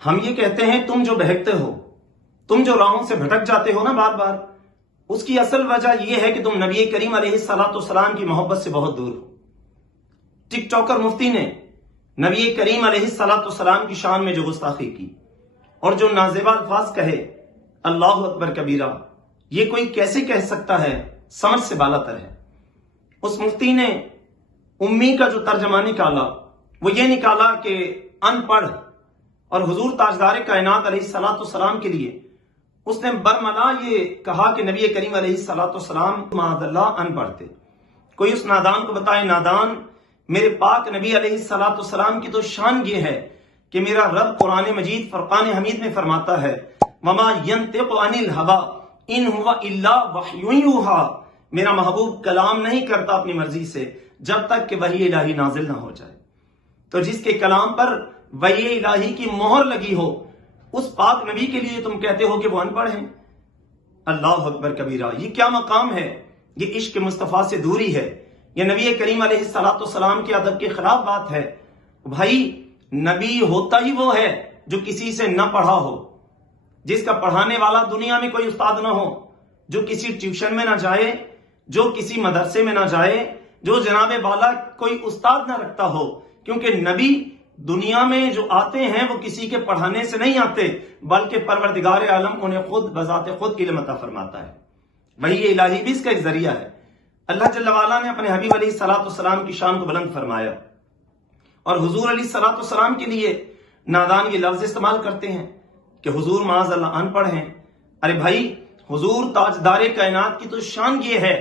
ہم یہ کہتے ہیں تم جو بہکتے ہو، تم جو راہوں سے بھٹک جاتے ہو نا بار بار، اس کی اصل وجہ یہ ہے کہ تم نبی کریم علیہ السلام کی محبت سے بہت دور ہو۔ ٹک ٹاکر مفتی نے نبی کریم علیہ السلام کی شان میں جو گستاخی کی اور جو نازیبا الفاظ کہے، اللہ اکبر کبیرہ، یہ کوئی کیسے کہہ سکتا ہے؟ سمجھ سے بالا تر ہے۔ اس مفتی نے امی کا جو ترجمہ نکالا وہ یہ نکالا کہ ان پڑھ، اور حضور تاجدار کائنات علیہ السلام کے لیے اس نے برملا یہ کہا کہ نبی کریم علیہ السلام معاذ اللہ ان پڑھ تھے۔ کوئی اس نادان کو بتائے، نادان، میرے پاک نبی علیہ السلام کی تو شان یہ ہے کہ میرا رب قرآن مجید فرقان حمید میں فرماتا ہے وما ينطق عن الهوى ان هو الا وحی یوحى، میرا محبوب کلام نہیں کرتا اپنی مرضی سے جب تک کہ وحی الہی نازل نہ ہو جائے۔ تو جس کے کلام پر وحی الہی کی مہر لگی ہو، اس پاک نبی کے لیے تم کہتے ہو کہ وہ ان پڑھ ہیں۔ اللہ اکبر کبیرہ، یہ کیا مقام ہے؟ یہ عشق مصطفیٰ سے دوری ہے، یہ نبی کریم علیہ السلام کے ادب کے خلاف بات ہے۔ بھائی، نبی ہوتا ہی وہ ہے جو کسی سے نہ پڑھا ہو، جس کا پڑھانے والا دنیا میں کوئی استاد نہ ہو، جو کسی ٹیوشن میں نہ جائے، جو کسی مدرسے میں نہ جائے، جو جناب والا کوئی استاد نہ رکھتا ہو، کیونکہ نبی دنیا میں جو آتے ہیں وہ کسی کے پڑھانے سے نہیں آتے، بلکہ پروردگار عالم انہیں خود بذات خود علم عطا فرماتا ہے۔ وحی الہی بھی اس کا ایک ذریعہ ہے۔ اللہ جل وعلا نے اپنے حبیب علیہ السلام کی شان کو بلند فرمایا، اور حضور علیہ السلام کے لیے نادان یہ لفظ استعمال کرتے ہیں کہ حضور معاذ اللہ ان پڑھ ہیں۔ ارے بھائی، حضور تاجدار کائنات کی تو شان یہ ہے،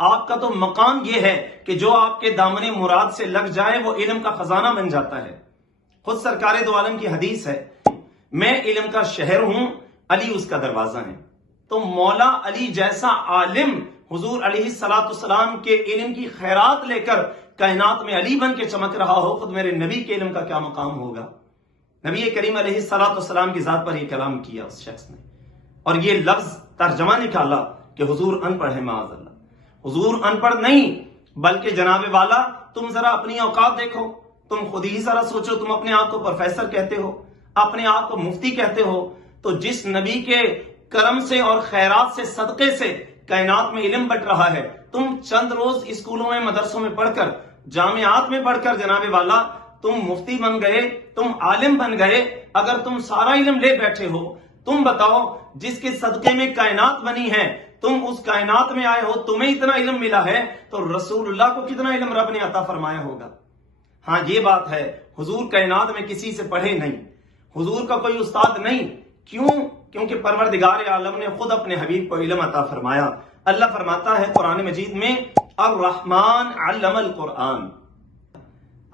آپ کا تو مقام یہ ہے کہ جو آپ کے دامن مراد سے لگ جائے وہ علم کا خزانہ بن جاتا ہے۔ خود سرکار دو عالم کی حدیث ہے، میں علم کا شہر ہوں، علی اس کا دروازہ ہے۔ تو مولا علی جیسا عالم حضور علیہ السلام کے علم کی خیرات لے کر کائنات میں علی بن کے چمک رہا ہو، خود میرے نبی کے علم کا کیا مقام ہوگا؟ نبی کریم علیہ السلام کی ذات پر یہ کلام کیا اس شخص نے، اور یہ لفظ ترجمہ نکالا کہ حضور ان پڑھ ہے معاذ اللہ۔ حضور ان پڑھ نہیں، بلکہ جناب والا تم ذرا اپنی اوقات دیکھو، تم خود ہی ذرا سوچو، تم اپنے آپ کو پروفیسر کہتے ہو، اپنے آپ کو مفتی کہتے ہو، تو جس نبی کے کرم سے اور خیرات سے صدقے سے کائنات میں علم بٹ رہا ہے، تم چند روز اسکولوں میں مدرسوں میں پڑھ کر، جامعات میں پڑھ کر جناب والا تم مفتی بن گئے، تم عالم بن گئے۔ اگر تم سارا علم لے بیٹھے ہو، تم بتاؤ جس کے صدقے میں کائنات بنی ہے، تم اس کائنات میں آئے ہو، تمہیں اتنا علم ملا ہے، تو رسول اللہ کو کتنا علم رب نے عطا فرمایا ہوگا؟ ہاں، یہ بات ہے، حضور کائنات میں کسی سے پڑھے نہیں، حضور کا کوئی استاد نہیں۔ کیوں؟ کیونکہ پروردگار عالم نے خود اپنے حبیب کو علم عطا فرمایا۔ اللہ فرماتا ہے قرآن مجید میں الرحمن علم القرآن۔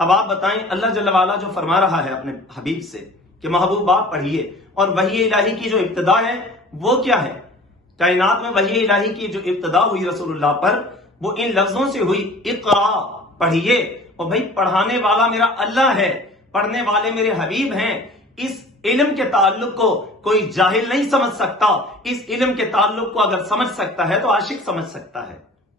اب آپ بتائیں، اللہ جل وعلا جو فرما رہا ہے اپنے حبیب سے کہ محبوب آپ پڑھیے، اور وحی الہی کی جو ابتدا ہے وہ کیا ہے؟ کائنات میں وحی الہی کی جو ابتدا ہوئی رسول اللہ پر، وہ ان لفظوں سے ہوئی، اقرا، پڑھیے۔ اور بھائی، پڑھانے والا میرا اللہ ہے، پڑھنے والے میرے حبیب ہیں۔ اس علم کے تعلق کو کوئی جاہل نہیں سمجھ سکتا، اس علم کے تعلق کو اگر سمجھ سکتا ہے تو عاشق سمجھ سکتا ہے۔